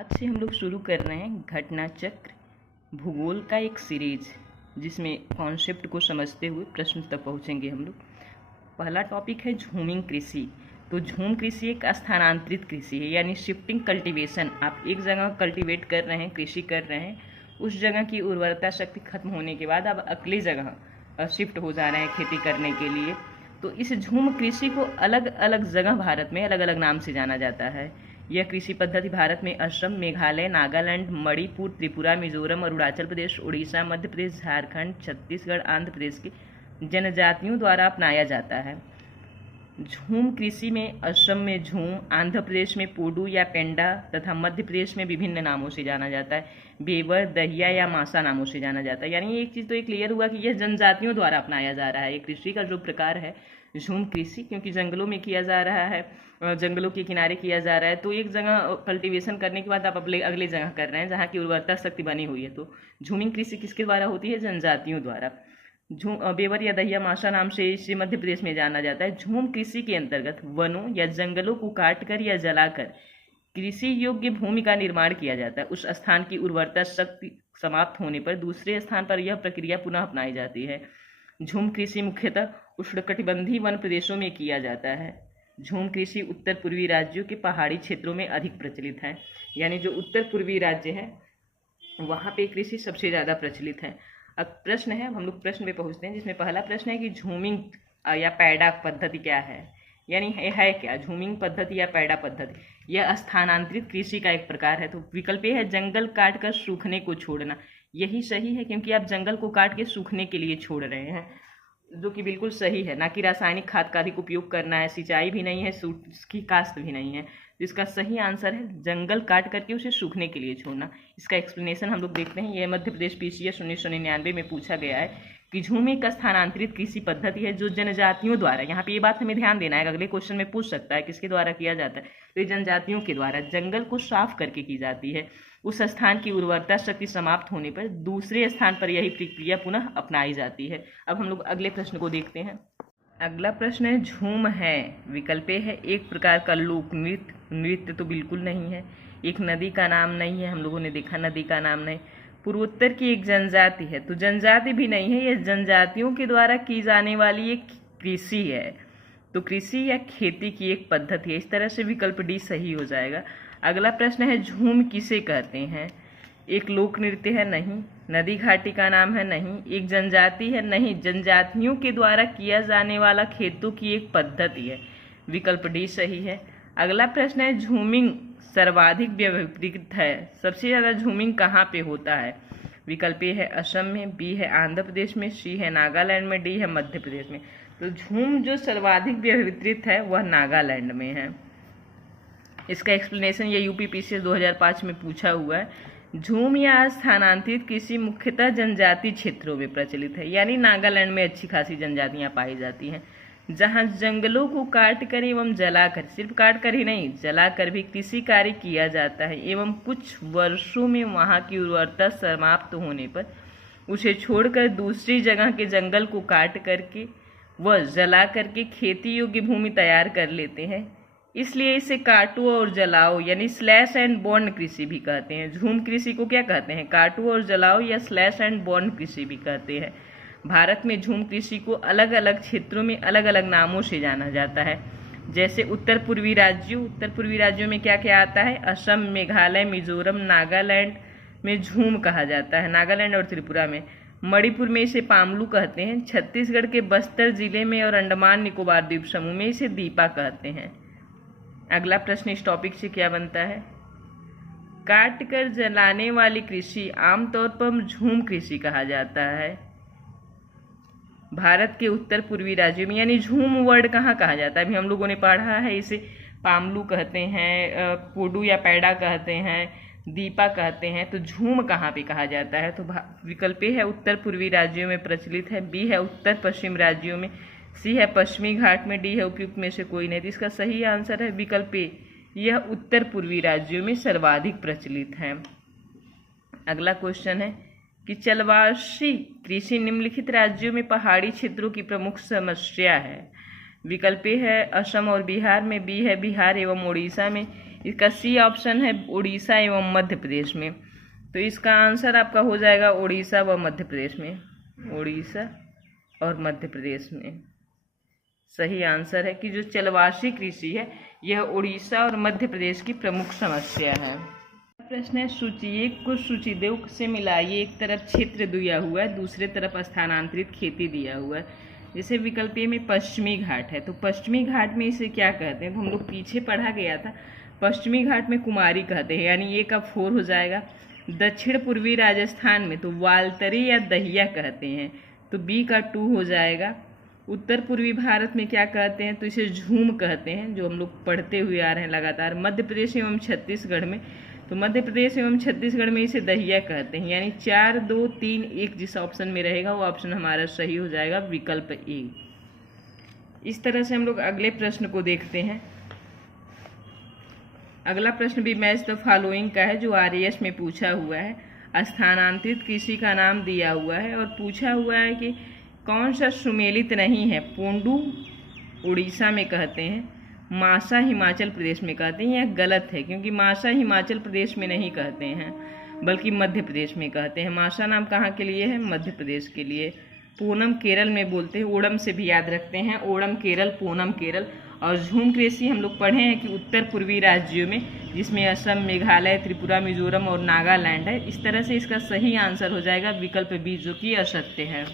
आज से हम लोग शुरू कर रहे हैं घटना चक्र भूगोल का एक सीरीज, जिसमें कॉन्सेप्ट को समझते हुए प्रश्न तक पहुंचेंगे हम लोग। पहला टॉपिक है झूमिंग कृषि। तो झूम कृषि एक स्थानांतरित कृषि है, यानी शिफ्टिंग कल्टीवेशन। आप एक जगह कल्टीवेट कर रहे हैं, कृषि कर रहे हैं, उस जगह की उर्वरता शक्ति खत्म होने के बाद आप अगली जगह शिफ्ट हो जा रहे हैं खेती करने के लिए। तो इस झूम कृषि को अलग अलग जगह भारत में अलग अलग नाम से जाना जाता है। यह कृषि पद्धति भारत में असम, मेघालय, नागालैंड, मणिपुर, त्रिपुरा, मिजोरम, अरुणाचल प्रदेश, उड़ीसा, मध्य प्रदेश, झारखंड, छत्तीसगढ़, आंध्र प्रदेश की जनजातियों द्वारा अपनाया जाता है। झूम कृषि में असम में झूम, आंध्र प्रदेश में पोडू या पेंडा तथा मध्य प्रदेश में विभिन्न नामों से जाना जाता है। बेवर, दहिया या मासा नामों से जाना जाता है। यानी एक चीज़ तो ये क्लियर हुआ कि यह जनजातियों द्वारा अपनाया जा रहा है। एक कृषि का जो प्रकार है झूम कृषि, क्योंकि जंगलों में किया जा रहा है, जंगलों के किनारे किया जा रहा है, तो एक जगह कल्टीवेशन करने के बाद आप अगले जगह कर रहे हैं जहाँ की उर्वरता शक्ति बनी हुई है। तो झूमिंग कृषि किसके द्वारा होती है? जनजातियों द्वारा। बेवर या दहिया मासा नाम से इसे मध्य प्रदेश में जाना जाता है। झूम कृषि के अंतर्गत वनों या जंगलों को काटकर या जलाकर कृषि योग्य भूमि का निर्माण किया जाता है। उस स्थान की उर्वरता शक्ति समाप्त होने पर दूसरे स्थान पर यह प्रक्रिया पुनः अपनाई जाती है। झूम कृषि मुख्यतः उष्णकटिबंधीय वन प्रदेशों में किया जाता है। झूम कृषि उत्तर पूर्वी राज्यों के पहाड़ी क्षेत्रों में अधिक प्रचलित है। यानी जो उत्तर पूर्वी राज्य है वहाँ पे कृषि सबसे ज़्यादा प्रचलित है। अब प्रश्न है, हम लोग प्रश्न पे पहुँचते हैं, जिसमें पहला प्रश्न है कि झूमिंग या पैडा पद्धति क्या है, यानी है क्या झूमिंग पद्धति या पैडा पद्धति? यह स्थानांतरित कृषि का एक प्रकार है। तो विकल्प ये है जंगल काट कर सूखने को छोड़ना। यही सही है, क्योंकि आप जंगल को काट के सूखने के लिए छोड़ रहे हैं, जो कि बिल्कुल सही है। ना कि रासायनिक खाद का अधिक उपयोग करना है, सिंचाई भी नहीं है, उसकी काश्त भी नहीं है। तो इसका सही आंसर है जंगल काट करके उसे सूखने के लिए छोड़ना। इसका एक्सप्लेनेशन हम लोग देखते हैं। यह मध्य प्रदेश PCS 1999 में पूछा गया है कि झूम एक स्थानांतरित कृषि पद्धति है जो जनजातियों द्वारा, यहाँ पे ये बात हमें ध्यान देना है, अगले क्वेश्चन में पूछ सकता है किसके द्वारा किया जाता है। तो ये जनजातियों के द्वारा जंगल को साफ करके की जाती है। उस स्थान की उर्वरता शक्ति समाप्त होने पर दूसरे स्थान पर यही प्रक्रिया पुनः अपनाई जाती है। अब हम लोग अगले प्रश्न को देखते हैं। अगला प्रश्न है झूम है, विकल्प है एक प्रकार का लोक नृत्य। नृत्य तो बिल्कुल नहीं है। एक नदी का नाम नहीं है, हम लोगों ने देखा नदी का नाम नहीं। पूर्वोत्तर की एक जनजाति है, तो जनजाति भी नहीं है। यह जनजातियों के द्वारा की जाने वाली एक कृषि है। तो कृषि या खेती की एक पद्धति है। इस तरह से विकल्प डी सही हो जाएगा। अगला प्रश्न है झूम किसे कहते हैं? एक लोक नृत्य है, नहीं। नदी घाटी का नाम है, नहीं। एक जनजाति है, नहीं। जनजातियों के द्वारा किया जाने वाला खेतों की एक पद्धति है। विकल्प डी सही है। अगला प्रश्न है झूमिंग सर्वाधिक व्यवहृत है। सबसे ज़्यादा झूमिंग कहाँ पे होता है? विकल्प ए है असम में, बी है आंध्र प्रदेश में, सी है नागालैंड में, डी है मध्य प्रदेश में। तो झूम जो सर्वाधिक व्यवहृत है वह नागालैंड में है। इसका एक्सप्लेनेशन ये UP PCS 2005 में पूछा हुआ है। झूम या स्थानांतरित कृषि मुख्यतः जनजाति क्षेत्रों में प्रचलित है। यानी नागालैंड में अच्छी खासी जनजातियां पाई जाती हैं, जहां जंगलों को काट कर एवं जलाकर, सिर्फ काट कर ही नहीं जलाकर भी कृषि कार्य किया जाता है, एवं कुछ वर्षों में वहां की उर्वरता समाप्त होने पर उसे छोड़कर दूसरी जगह के जंगल को काट करके व जला करके खेती योग्य भूमि तैयार कर लेते हैं। इसलिए इसे काटो और जलाओ यानी स्लैश एंड बर्न कृषि भी कहते हैं। झूम कृषि को क्या कहते हैं? काटो और जलाओ या स्लैश एंड बर्न कृषि भी कहते हैं। भारत में झूम कृषि को अलग अलग क्षेत्रों में अलग अलग नामों से जाना जाता है। जैसे उत्तर पूर्वी राज्यों में क्या क्या आता है? असम, मेघालय, मिजोरम, नागालैंड में झूम कहा जाता है, नागालैंड और त्रिपुरा में। मणिपुर में इसे पामलू कहते हैं। छत्तीसगढ़ के बस्तर जिले में और अंडमान निकोबार द्वीप समूह में इसे दीपा कहते हैं। अगला प्रश्न इस टॉपिक से क्या बनता है? काट कर जलाने वाली कृषि आमतौर पर झूम कृषि कहा जाता है। भारत के उत्तर पूर्वी राज्यों में, यानी झूम वर्ड कहाँ कहा जाता है? अभी हम लोगों ने पढ़ा है, इसे पामलू कहते हैं, पोडू या पैडा कहते हैं, दीपा कहते हैं। तो झूम कहाँ पे कहा जाता है? तो विकल्प है उत्तर पूर्वी राज्यों में प्रचलित है, बी है उत्तर पश्चिम राज्यों में, सी है पश्चिमी घाट में, डी है उपयुक्त में से कोई नहीं। तो इसका सही आंसर है विकल्प ए, यह उत्तर पूर्वी राज्यों में सर्वाधिक प्रचलित है। अगला क्वेश्चन है कि चलवासी कृषि निम्नलिखित राज्यों में पहाड़ी क्षेत्रों की प्रमुख समस्या है। विकल्प ए है असम और बिहार में, बी है बिहार एवं उड़ीसा में, इसका सी ऑप्शन है उड़ीसा एवं मध्य प्रदेश में। तो इसका आंसर आपका हो जाएगा उड़ीसा व मध्य प्रदेश में, उड़ीसा और मध्य प्रदेश में सही आंसर है कि जो चलवासी कृषि है यह उड़ीसा और मध्य प्रदेश की प्रमुख समस्या है। प्रश्न है सूची एक को सूची दो से मिलाइए। एक तरफ क्षेत्र दिया हुआ है, दूसरे तरफ स्थानांतरित खेती दिया हुआ है। जैसे विकल्प ए में पश्चिमी घाट है, तो पश्चिमी घाट में इसे क्या कहते हैं, तो हम लोग पीछे पढ़ा गया था। पश्चिमी घाट में कुमारी कहते हैं, यानी ए का 4 हो जाएगा। दक्षिण पूर्वी राजस्थान में तो वालतरी या दहिया कहते हैं, तो बी का 2 हो जाएगा। उत्तर पूर्वी भारत में क्या कहते हैं, तो इसे झूम कहते हैं, जो हम लोग पढ़ते हुए आ रहे हैं लगातार। मध्य प्रदेश एवं छत्तीसगढ़ में, तो मध्य प्रदेश एवं छत्तीसगढ़ में इसे दहिया कहते हैं, यानी 4, 2, 3, 1 जिस ऑप्शन में रहेगा वो ऑप्शन हमारा सही हो जाएगा, विकल्प ए। इस तरह से हम लोग अगले प्रश्न को देखते हैं। अगला प्रश्न भी मैच द फॉलोइंग का है, जो RAS में पूछा हुआ है। स्थानांतरित कृषि का नाम दिया हुआ है और पूछा हुआ है कि कौन सा सुमेलित नहीं है। पोंडू उड़ीसा में कहते हैं, मासा हिमाचल प्रदेश में कहते हैं। यह गलत है, क्योंकि मासा हिमाचल प्रदेश में नहीं कहते हैं बल्कि मध्य प्रदेश में कहते हैं। मासा नाम कहाँ के लिए है, मध्य प्रदेश के लिए। पूनम केरल में बोलते हैं, ओणम से भी याद रखते हैं, ओणम केरल, पूनम केरल। और झूम कृषि हम लोग पढ़े हैं कि उत्तर पूर्वी राज्यों में, जिसमें असम, मेघालय, त्रिपुरा, मिजोरम और नागालैंड है। इस तरह से इसका सही आंसर हो जाएगा विकल्प बी, जो कि असत्य है।